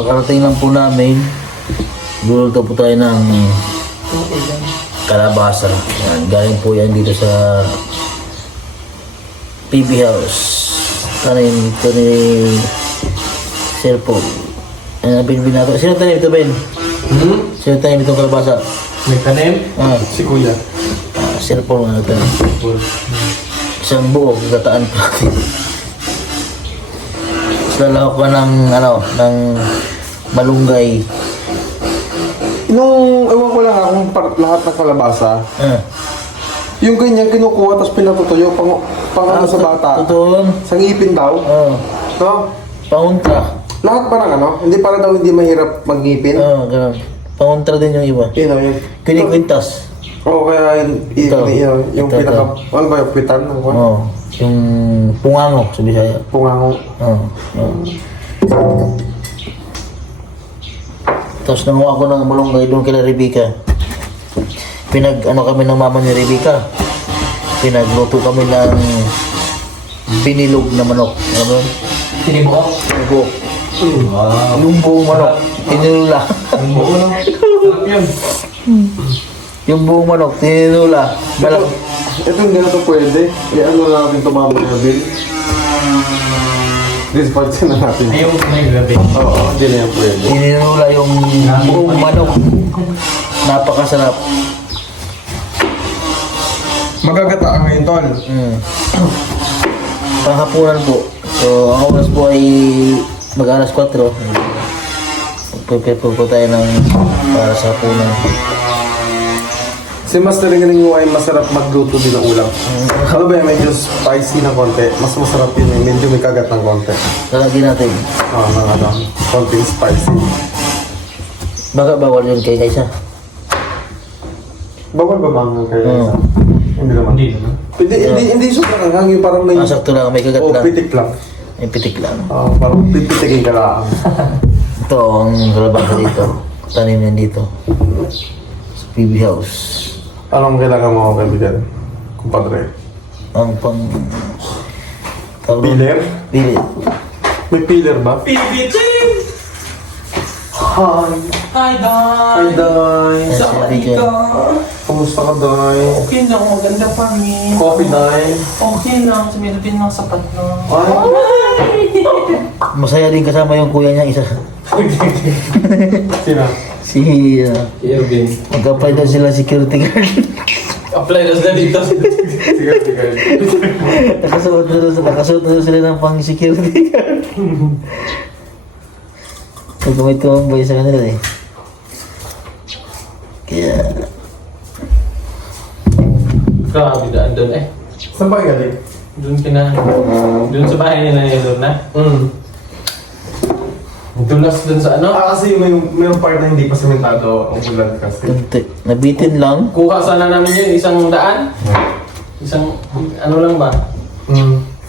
kakarating lang po namin. Luluto po tayo ng kalabasa. Yan, galing po yan dito sa PB House. Tanim ito ni Sir Paul. Ayan, binibin natin. Sino tanim ito, Ben? Sino tanim itong kalabasa? May tanim? Si Kuya. Sir Paul nga natin. Isang buo, gataan po natin. Lalawak ka ng, ng malunggay. Ewan ko lang kung lahat ng kalabasa, yung ganyan kinukuha tapos pinatutuyo pang sa bata. Totoo. Sa ngipin daw. No? Panguntra. Lahat parang hindi para daw hindi mahirap mag-ngipin. Ganun. Panguntra din yung iba. Yun. Kinikwintas. Oo, kaya yung pinaka, ano ba yung pitan? Yung pungango, sabi siya. Pungango. Tapos nanguha ko ng malunggay doon kila Rebecca. Kami ng mama ni Rebecca. Pinagluto kami ng binilog na manok. Alam mo yun? Tinibok? Tinibok. Wow. Yung buong manok. Tinulula. Ang buo lang. Sarap yun. Yung buong manok, tinulula. Ito hindi na ito pwede. Ano na natin ito mamaya, Bill? Dispatch na natin. Ayaw ko na yung gabi. Oo, hindi na yan pwede. Tinulula yung buong manok. Napakasarap. Magagata ka ngayon, Tol. Panghapunan po. So, ang oras po ay mag-alas 4. Prepare po tayo ng para sa hapunan. Si Master Ring mo ay masarap magluto din ng ulam. Ano ba yan? Medyo spicy na konti. Mas masarap yun eh. Medyo may kagat ng konti. Lalagyan natin. Konting spicy. Baka bawal yun kay Kaisa. Bawal ba bang kaya? Hindi naman. Hindi naman. Hindi sobrang hanghang. Yung parang may... Sakto lang, may kagat lang. pitik lang. May pitik lang. Parang pipitikin ka lang. Ito ang kalabasa dito. Tanim yan dito. Sa PB House. Anong kailangan mo kaibigan? Kumpadre? Ang pang... Pillar? Pilit. May pillar ba? PB team! Hi! Hi, Day! Hi, Day! Saan ka? Kamusta ka, Day? Okay lang, maganda pa rin. Coffee, Day? Okay lang, sumilapin lang sapat na. Ay! Masaya din kasama yung kuya niya isa. Sino? Si... Irvin. Mag-apply daw sila security guard. Apply na sila dito. Sige. Nakasuot na daw sila ng pang security guard. Pag may tumambay sa kanila eh. Kaya... Grabe daan doon eh. Saan ba galing? Doon sa bahay nila ni Lorna. Dulas doon sa ano? Kasi may part na hindi pa sementado ang ulan kasi. Kunti. Nabitin lang. Kuha sana namin yun, isang daan. Isang, ano lang ba?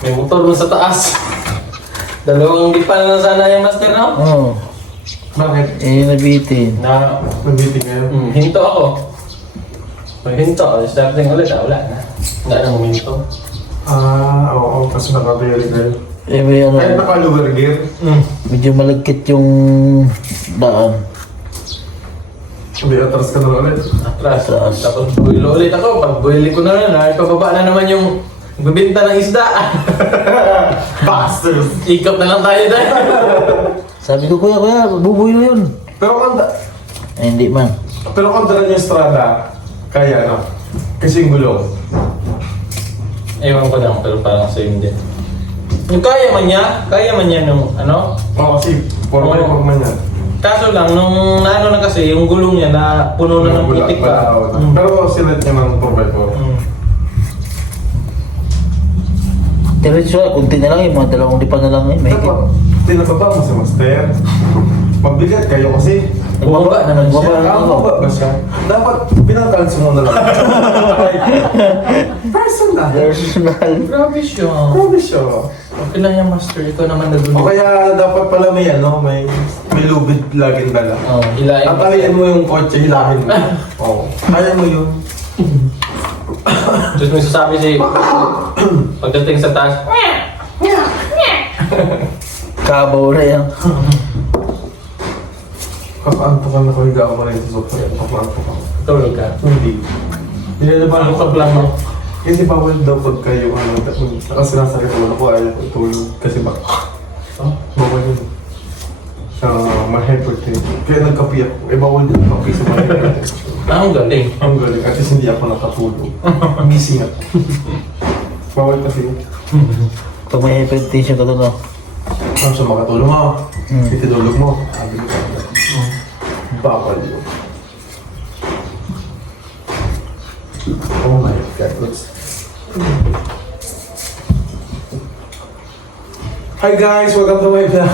May motor mo sa taas. Dalawang dipan na sana yung master, no? Oo. Bakit? Nabitin. Na, Nabiting ngayon? hinto ako. Pag hinto, starting ulit, wala na. Wala nang huminto. Oo, kasi nakatuloy kayo. May Kahit naka-lower gear. medyo malagkit yung daan. Hindi, atras ka na ulit. Atras. Atras. Tapos buhilo ulit ako. Pag buhili ko na pababa na naman yung bibinta ng isda. Bastards! Ikot na lang tayo dahil. Sabi ko, kuya, bubuhay na yun. Pero Hindi man. kung dala niyo yung strada, kaya no? Kasi yung gulong. Ewan ko lang, pero parang same din. Yung kaya man niya nung ano. Oo, kasi 4x4 man yan. Kaso lang, nung naano na kasi, yung gulong niya na puno na ng putik pa. Pero sinet niya ng 4x4. Diretso na, kunti na lang yung mga dalawang lipan na lang eh. May Dapat, tinataba mo sa master. Mabigat kayo kasi. Bumaba na ako. Bumaba ba siya? Dapat binabalance mo na lang. Personal. Personal. Grabe siya. Grabe siya. Okay lang yung master, ikaw naman O nagulo. kaya dapat pala may may lubid laging dala. Oh. Hilahin mo. Tatalian mo yung kotse, hilahin mo. Oo. Kaya mo yun. Tapos may sasabi si pagdating sa taas, Kabaw na yan. Kakaantokan ako, higa ako na yung sofa. Kakaantok ako. Tulog ka. Hindi. Ano ka lang mo? Kasi bawal daw pag kayo, sinasakit naman ako, ayaw ko tulog. Kasi bawal yun. Ma-hypertension. Kaya nagkapi ako. Bawal din kapi sa mga Ang galing. Ang galing. At least hindi ako nakatulog. Gising ako. Bawal kasi. Pag may hypertension ka doon, no? Ano siya makatulog mo? Ititulog mo. Sabi ko. Bawal yun. Oh my God. Hi guys! Welcome to my vlog.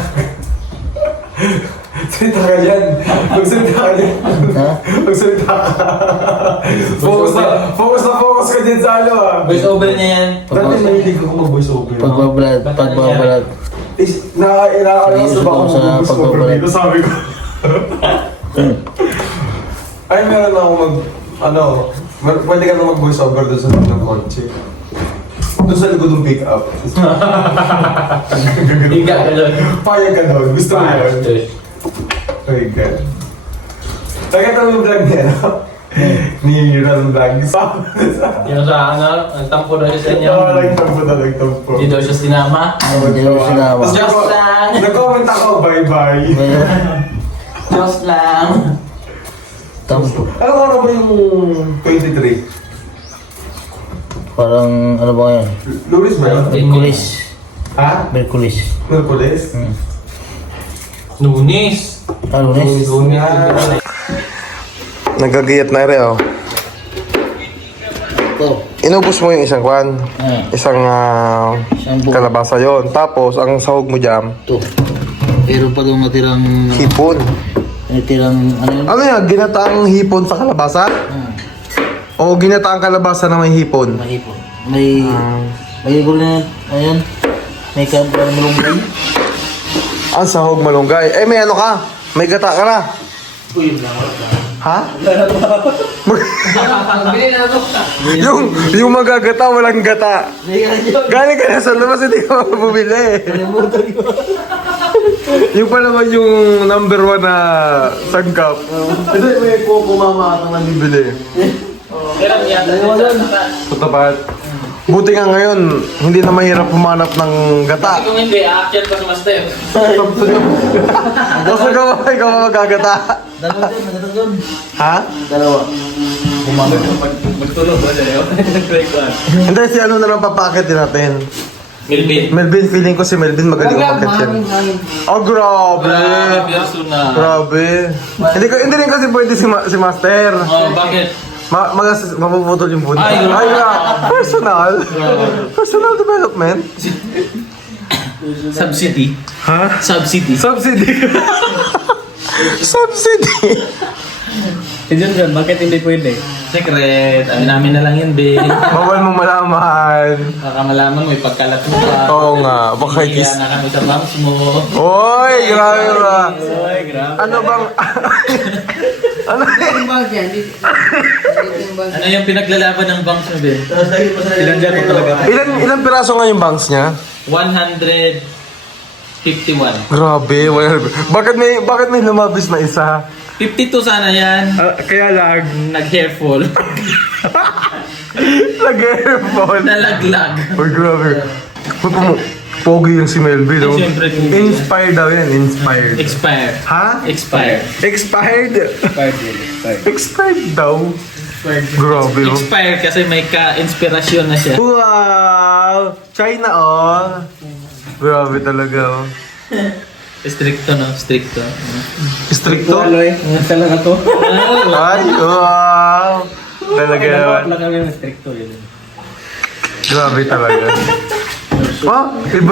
Salita ka dyan. Magsalita ka dyan. Ha? Magsalita ka. Focus ka dyan sa ano ah. Voice over niya yan. Dati mahilig ako mag-voice over. Pagbabalad. Nakakailangan sa baka Sa mag-voice over pagbabalad. dito, sabi ko. Ay, meron ako pwede ka na mag-voice over doon sa loob ng kotse. Doon sa likod ng pick-up. Higa ka doon. Payag ka doon. Gusto mo yun? Oh my God. Nakita mo yung vlog niya, no? Ni Ron Vlogs. Yung sa ang tampo na siya sa inyo. Nagtampo. Hindi daw siya sinama. Hindi ko sinama. Tapos Just lang. nag-comment ako, bye-bye. Just lang. Tampo. Ano oras ba yung 23? Parang, ano ba yan? Lunes ba yun? Merkulis. Ha? Merkulis. Merkulis? Lunes. Lunes. Lunes. Nagagiyat na rin, oh. Ito. Inubos mo yung isang kwan. Isang Isang buo. kalabasa yon. Tapos, ang sahog mo dyan, Ito. Meron pa doon natirang, hipon. ano yun? Ano yan? Ginataang hipon sa kalabasa? O ginataang kalabasa na may hipon? Mahipon. May gulo na, ayun. May malunggay. Ang sahog malunggay. Eh, may ano ka? May gata ka na? Uy, lang. Ha? Bili na ito. yung magagata, walang gata. Galing ka na sa labas, hindi ka mabubili. Yung pa naman yung number 1 na sangkap. Hindi, may kumama ka nang bibili. Kailan yata Sa tapat. Buti nga ngayon, hindi na mahirap pumanap ng gata. Kung hindi, aakyat pa sa master. Basta ikaw magagata. Dalawa doon. Ha? Dalawa. Magtulog ba sa'yo? Hindi, si ano na lang papakit din natin. Milbin. Melvin, feeling ko si Melvin magaling papakit yan. Oh, grabe! Persona. Grabe. Hindi rin kasi pwede si Master. Oh, bakit? Mapuputol yung bunta. Ay, Personal. Personal development. Subsidy. Ha? Subsidy. Subsidy. Subsidy. John, bakit hindi pwede? Secret. Amin namin na lang yun, be. Bawal mo malaman. Baka malaman mo, ipagkalat mo pa. Oo nga, baka Kaya na kami sa bangs mo. Oy, grabe ba? Ay, grabe. Ano bang... ano Yung bangs yan, hindi yung bangs. Ano yung pinaglalaban ng bangs mo, be? Sinadya ko talaga. Ilan piraso nga yung banks niya? 151. Grabe, bakit may lumabis na isa? 52 sana yan. Kaya lang, Nag-hair fall. nag-airphone. Nalaglag. Uy, grabe. Pogi yung si Melvin, no? Siyempre, Inspired daw yan, inspired. Expire. Ha? Expire. Expired? Expired. Expired daw? Grabe, oh. Expire kasi may ka-inspirasyon na siya. Wow! China, oh. Grabe talaga, oh. Stricto, no? Stricto. Stricto? Aloy, talaga to. Ay, wow! Talaga naman. Wala kami ng stricto yun. Grabe talaga. Oh, iba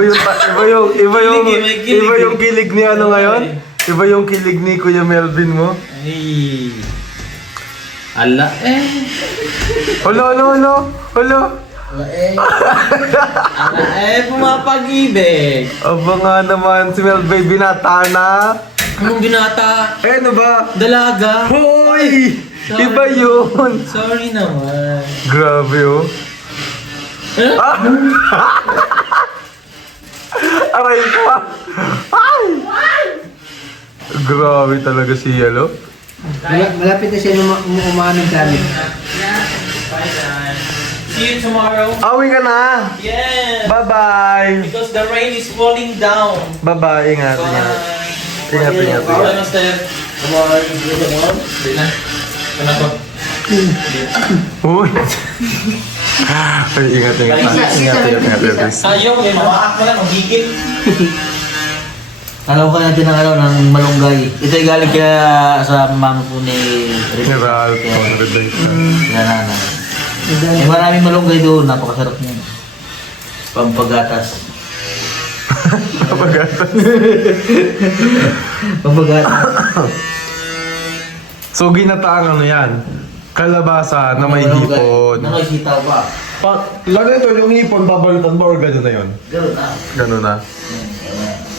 yung kilig ni ano ngayon? Iba yung kilig ni Kuya Melvin mo? Ay. Ala. Hala. Pumapag-ibig. Aba nga naman, si Melvin binata na. Anong binata? Eh, ano ba? Dalaga. Hoy! Sorry. Iba yun! Sorry naman. Grabe, oh. Ah! Aray ko! Ay! Grabe talaga si Yelo. Malapit na siya umaanong gamit. See you tomorrow. Awi ka na! Yeah. Bye-bye! Because the rain is falling down. Bye-bye, ingat, ingat. Ingat, ingat, Bye, ingat. Master. Hindi na. Ano to? Uy! Ay, ingat, ingat. Ingat, ingat. Sayang, may mamaak mo lang, magigil. Alam ko natin ng ng malunggay. Ito ay galing kaya sa mama po ni General, Kaya nanay. May maraming malunggay doon, napakasarap niya. Pampagatas. Kapagatas. Pampagatas. So, ginataang ano yan? Kalabasa na may hipon. Na may sitaw pa. Lalo ito, yung hipon, babalitan ba or gano'n na yun? Gano'n na. Gano'n na.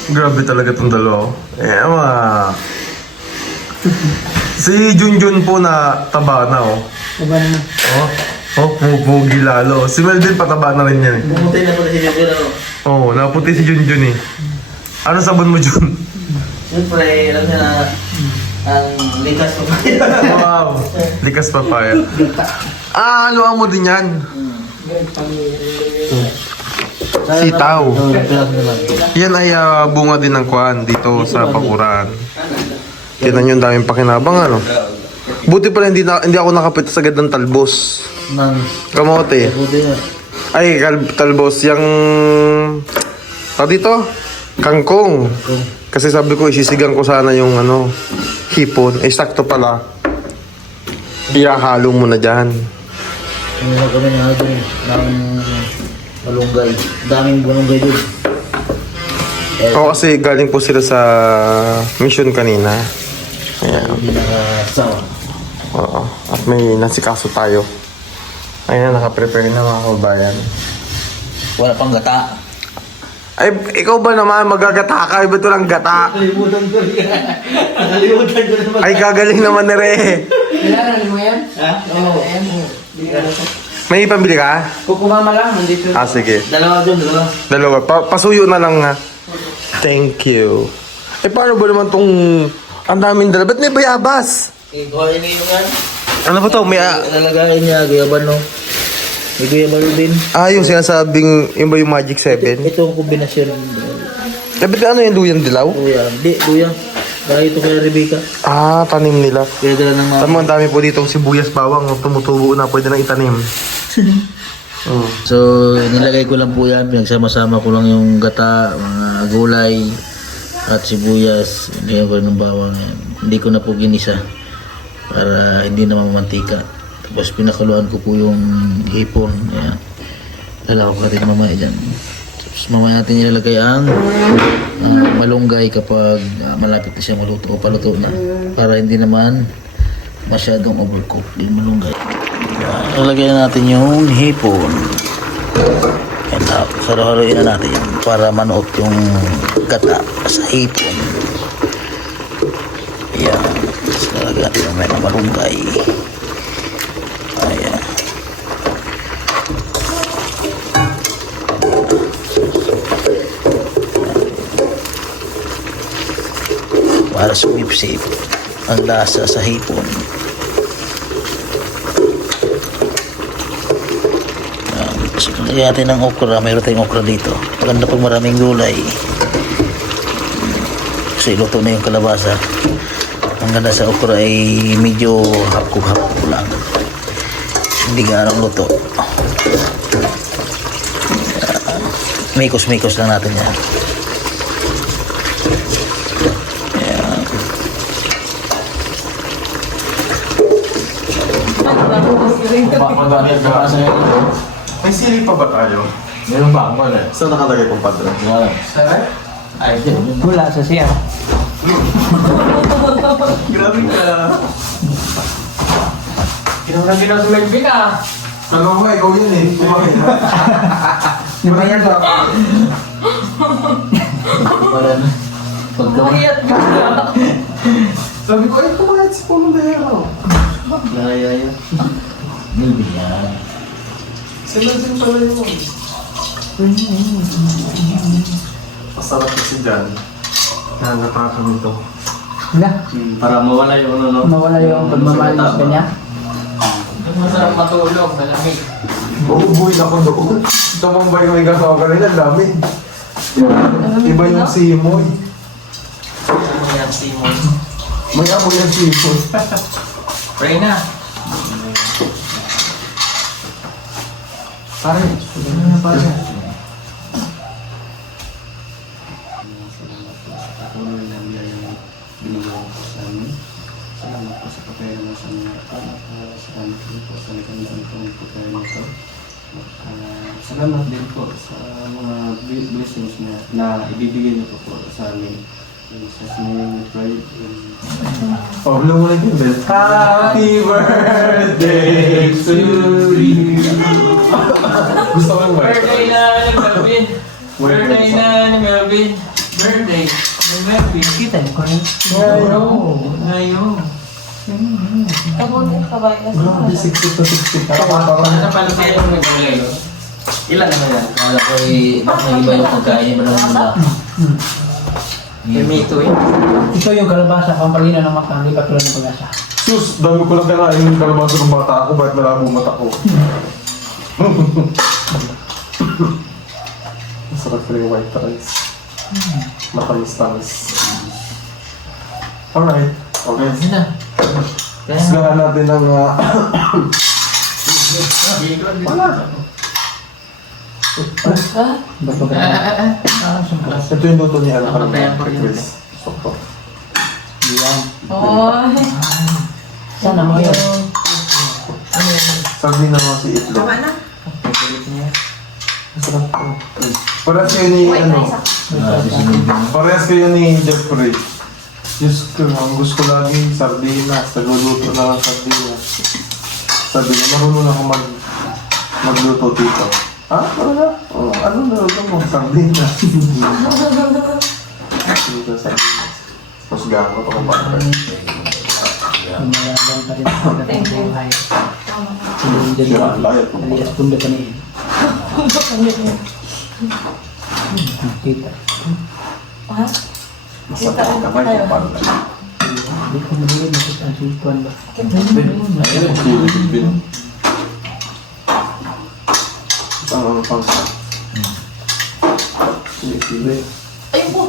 Grabe talaga itong dalawa. Eh, si Junjun po na taba na, oh. Diba naman? Pugi lalo. Si Melvin pataba na rin yan, eh. Bumutay na pala si Jumjun, ano? Oo, naputi si Junjun, eh. Ano sabon mo, Jun? Siyempre, alam niya na ang likas pa. Wow! Likas papaya. Ano mo din yan? Sitaw. Yan ay bunga din ng kuan dito sa Bakuran. Tignan nyo, ang daming pakinabang, ano? Buti pala hindi ako nakapit sa agad ng talbos. Nang Kamote. buti na. Ay, talbos. Yung... dito? Kangkong. Kasi sabi ko, isisigang ko sana yung ano, hipon. Eh, sakto pala. Ihahalo mo na dyan. Ano kami na doon ng malunggay. Daming malunggay doon. Oo, kasi galing po sila sa mission kanina. Ayan. Hindi nakasawa. Oo. At may nasikaso tayo. Ayun na, nakaprepare na mga kabayan. Wala pang gata. Ay, ikaw ba naman magagata ka? Iba ito lang gata. Nakalimutan ko yan. Nakalimutan ko naman. Ay, gagaling naman na rin. Kailangan mo yan? Ha? Oo. May pambili ka? Kukumama lang, nandito. Ah, sige. Dalawa doon, dalawa. Dalawa. Pasuyo na lang, ha. Thank you. Eh, paano ba naman tong... Ang daming dala? Ba't may bayabas? Kuhain niyo yan. Ano ba to? May... Lalagayin niya, guyaban no. May guyaban din. yung sinasabing... Yung ba yung Magic 7? Ito ang kombinasyon. Eh, ba't ano yung luyang dilaw? Kuya, hindi, kuya. Dahil ito kay Rebecca. Ah, tanim nila. Kaya dala ng mga... Tama, ang dami po ditong sibuyas bawang. Tumutubo na. Pwede nang itanim. So, nilagay ko lang po yan. Pinagsama-sama ko lang yung gata, mga gulay, at sibuyas. Nilagay ko rin ng bawang. Hindi ko na po ginisa para hindi na mamantika. Tapos pinakuluan ko po yung hipon. Ayan. Lalako ka rin mamaya dyan. Tapos mamaya natin ilalagay ang malunggay kapag malapit na siya maluto o paluto na. Para hindi naman masyadong overcook yung malunggay. Lalagay na natin yung hipon. And haluin na natin para manuot yung gata sa hipon. Ayan. Tapos lalagay natin yung may malunggay. Ayan. Para sumipsip ang lasa sa hipon. So, lagyan natin ng okra. Mayroon tayong okra dito. Maganda pag maraming gulay. Kasi luto na yung kalabasa. Ang ganda sa okra ay medyo hapkog-hapkog lang. Hindi ganang luto. Mikos-mikos lang natin yan. Ayan. May sili pa ba tayo? Meron ba? Wala. Saan nakalagay kong padre? Wala. Ay, yun. Wala sa siya. Grabe ka. Ginawa sa Melvin ah. Alam mo, ikaw yun eh. Kumain na. Nabayan ba? Wala na. Nabayan ka. Sabi ko, ay kumain si Pulong Dahero. Yaya. Maybe yan. Sila din pala yun. Masarap kasi dyan. Nangatakan ito. Wala. Para mawala yung ano, no? Mawala yung pagmamahal sa kanya. Masarap matulog, malamig. Uubuhin ako doon. Tumambay ko yung kasama kanina, ang dami. Iba yung simoy. Ano yan, Simon? May amoy yung simoy. Pray na. Pare, ano na pare? Patuloy na yung binigay ko sa amin. Salamat po sa pagkaya mo sa mga anak. Salamat din po sa nagandang pong pagkaya mo ito. Salamat din po sa mga blessings na ibibigay niyo po sa amin. In Jesus' name we pray. Pablo mo lang yung bell. Happy birthday to you. Gusto ko yung Birthday na ni Melvin. Birthday na ni Melvin. Birthday ni Melvin. Kita niyo ko rin. Ngayon. Kabuti ka ba? Grabe, 60 to 60. Ano na pala sa'yo yung nag-alay? Ilan naman yan? Kala ko may iba yung pagkain, malamang nila. Me too. Ito yung kalabasa, pampalina ng mata, hindi katulad ng pag-asa. Sus, dami ko lang kanain yung kalabasa ng bata ako. Bakit malabo mata ko? Masarap pa yung white rice. Matamis-tamis. Alright. Okay. Ano na? Sigahan natin ng... Wala. Bato ka na. Ito yung luto ni Ana Nakatayan kanina. ko rin. Chris. Stop. Yan. Oy. Sana mo yun. Sabi na mga si Itlog. Tama na. Masarap po. Parehas kayo ni ano? Parehas kayo ni Jeffrey. Diyos ko, ang gusto ko lagi sardinas. Nagluluto na ng sardinas. Sabi na, marunong ako magluto dito. Ah, wala. Oh, ano naluto mo? Sardinas. Dito sardinas. Tapos gano'n ako pa. Umayabang pa rin sa dating buhay. Hindi Sira ang lahat. alias pundo pa niya. Kita. Ha? Masarap ang kamay ko para lang. Hindi ko mahilig makita ang sultuan ba? Ayun, silipin. Ang pang silipin. Ayun po.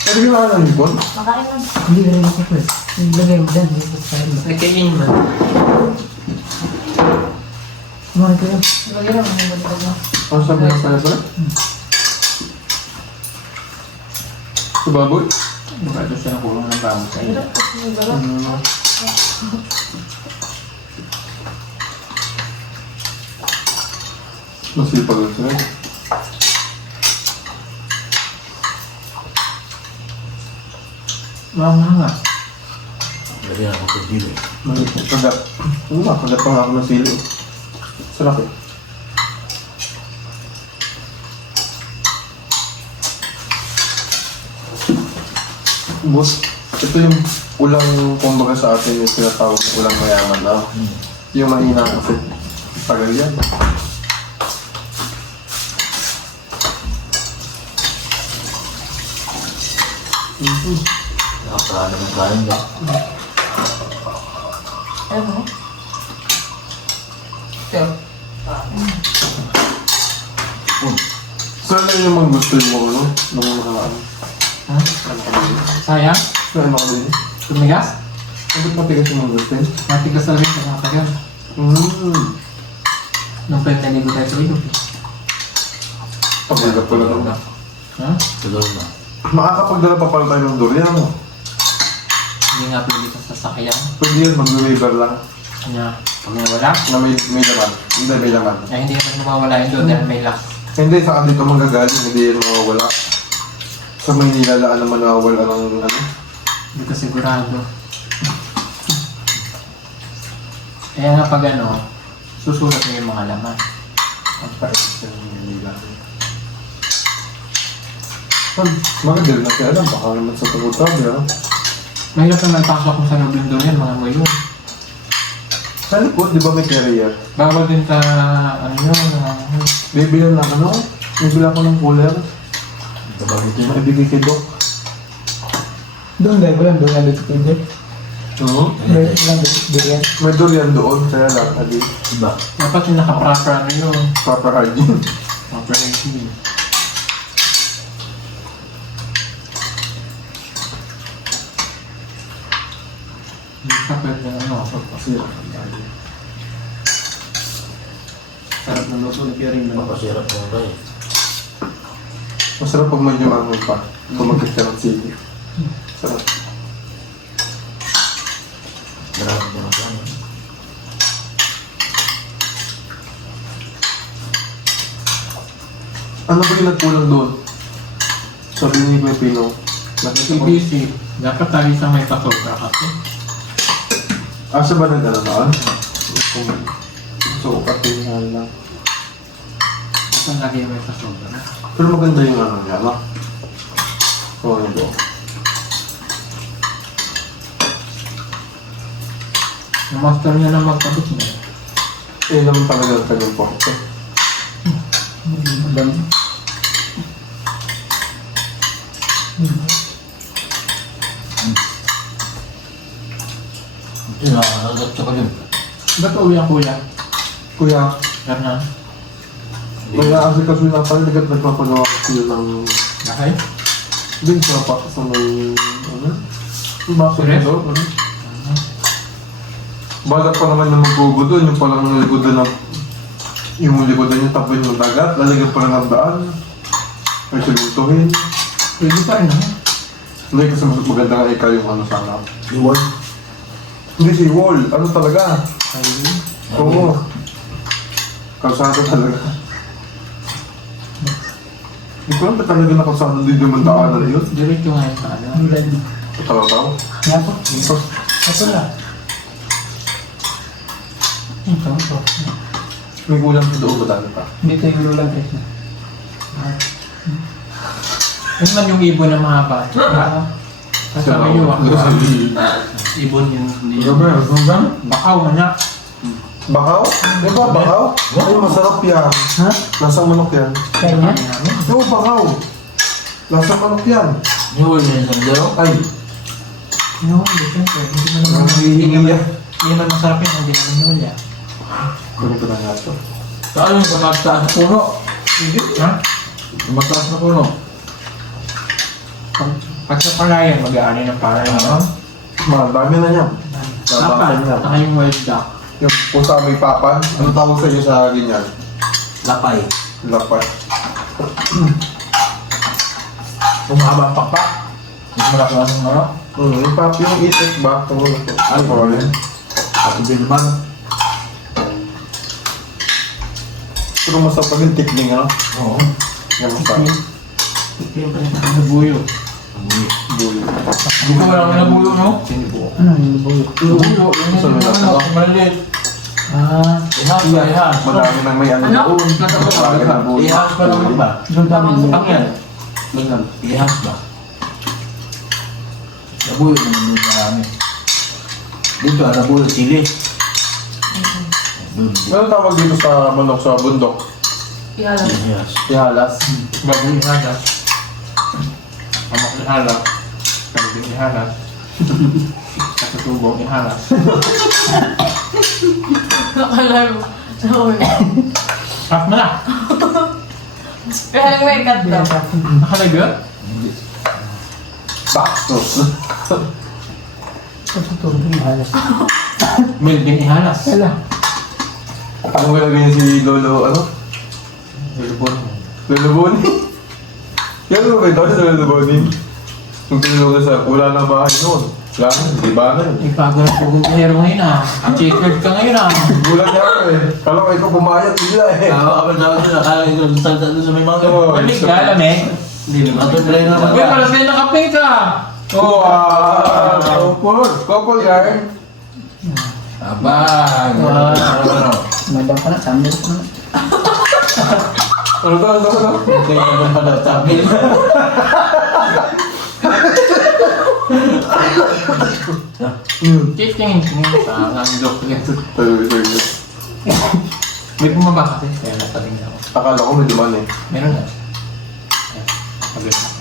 Pwede ka na ng lipon? Makain lang. Hindi ka rin ako eh. Lagay mo dyan. Hindi ko kaya ba? Nagkain man. Kumari ka yun. Lagyan lang ang mga mo. Ano sabi ng pala pala? Sa baboy? Baka doon siya nakulong ng bamo sa iyo. Hirap kasi may gala. Masipag lang sila. Wow nga nga. Lagyan ako sa dili. Kagat. Ano ba? Kagat pa nga ako ng sili. Sarap eh. Boss, ito yung ulang kumbaga sa atin yung tinatawag na ulang mayaman na. Yung mahina kasi. Tagal yan. Nakakaano ng kain ba? Ayun mo. Saan na yung mga gusto mo, ano? Nung nakaraan. Ha? Sayang? Saan ako din? Tumigas? Bakit matigas yung mga gusto? Matigas na rin sa mga tagal. Nung pagkaligo tayo sa ilog. Pagbigat ko lang ako. Ha? Tuloy na. Makakapagdala pa pala tayo ng durian, no? Hindi nga pwede sa sasakyan. Pwede yun, mag-waiver lang. Kanya, pag nawala, Na may laman. Hindi, may laman. ay hindi naman mawawala yun doon dahil may lock. Hindi, saka dito manggagaling, hindi yan mawawala. Sa Maynila laan naman nawawala ng ano. Hindi ko sigurado. Kaya nga pag ano, susulat mo yung mga laman. Ang pares sa Maynila. Magandang na kaya lang, baka naman sa tagod sabi, ano? Mahirap naman pasok mo sa loob yung doon yan, mga mo yun. Sa likod, di ba may carrier? Bawal din sa, ano yun, Bibilan lang, ano? Bibilan ko ng cooler. Tabag ito yun. Maibigay kay Doc. Doon dahil walang doon dito pwede. Walang durian. May durian doon, kaya lang, adi. Diba? Dapat yung naka-proper ano yun. Proper hygiene. Proper hygiene. Hindi ka pwede na ano. Masirap ang dali. Sarap na luto ni Piering na. Makasirap mo tayo. Masarap pag medyo ano pa. Tumagkit ka ng sili. Sarap. Marami ko na plano. Ano ba yung nagkulang doon? Sabi ni Kuya Pino. CBC. Dapat tayo sa may pasobra kasi. Asa ba nagdala noon? So, katingan lang. Dapat lagi may pasobra. Pero maganda yung ano niya, no? Oo, nito. Na-master niya na magpabit na. Eh, naman talaga ang kanyang porte. Madami. Ito na, nakagat ka pa din. Ba't uwi ang kuya? Kuya, Ganun. may naasikaso na pala, nagpapagawa sila ng... Bakit? Din sa patas sa may... Ano? Yung baso Yes? nito, ano? Bagat pa naman yung magbugo doon, yung palang likodan ng... Yung likodan yung tabi yung dagat, lalagyan pa lang ng daan. Ay silintuhin. Pwede pa rin naman. Hindi kasi mas maganda nga ikaw yung ano sana. Yung word? Hindi si wall, ano talaga? Ayun. Oo. Kalsada talaga. Hindi ko alam ba talaga na kalsada din naman daanan yun? Diretso nga yung paano. Gulay. Tawa-tawa. Nga po. Ito na. Ito. May kulang sa doon ba dami pa? Dito yung lulang guys. Ano man yung ibon na mahaba? Kasama yun ako. Ibon yun. Hindi Bakaw man na. Bakaw? Di ba bakaw? Ay, masarap yan. Ha? Lasang manok yan. Kaya nga? Oo, bakaw. Lasang manok yan. Yung word na isang zero? Ay, No, siyempre. Hindi mo naman. nangihingi yan. Hindi naman masarap yun. Hindi naman nulya. Kunin ko na nga ito. Saan yung tumagtaas na puno? Ha? Tumagtaas na puno. Pag sa palayan, mag-aani ng parang ano? Dami na yan. Dapat, saka yung wild duck. Yung kung sa may papan, ano tawag sa inyo sa ganyan? Lapay. Lapat. Umahaba ang pakpak. Mas malaki ang ano? Yung papi yung itik ba? Ano ba rin? At din naman. Pero masarap pa rin tikling, ano? Oo. Yan masarap. Ito yung pinatang na buyo. Bulo. Hindi ko wala na bulo, no? Ano yung buyo? Bulo. Saan may nasa? Maliit. Ah, Ihas ba? Ihas. Madami nang may ano. Ano? doon. Madami na bulo. Ihas pa naman ba? doon kami. Pang yan. Ihas ba? Nabuyo naman doon marami. Dito, nabuyo sili. Doon. Ano tawag dito sa manok sa bundok? Ihalang. Ihas. Ihalas. Baboy ihalas. Amak ihalas. Kambing ihalas. Katutubong ihalas. Nakala mo. Sorry. Half na na. Ihalang may cut daw. Nakalagot? Saktos. Ito turbo yung halas. Milking ihalas. Wala. Ano ba nagawin si Lolo, ano? Lolo Boni? Yan mo ba ito sa Lolo Boni? Nung tinulungan sa wala na bahay noon. Wala na, di ba na yun? Ipago na pugong kahero ngayon ah. Checkered ka ngayon ah. Gulat niya ako eh. Kala ko ikaw pumayat bigla eh. Kapag dapat nila, kala ko yung salta doon sa may mga Oo. Balik ka alam eh. Hindi naman. Ato try naman. Uy, malas kayo nakape ka. Oo, couple guy. Aba. Ano? Madam pa na, sandal pa na. Ano to, ano to? Hindi naman pala tabil. Tingin sa ang joke yan. Sorry. May bumaba kasi. Kaya napatingin ako. Akala ko may duman eh. Meron na. Ayan, nakabit na.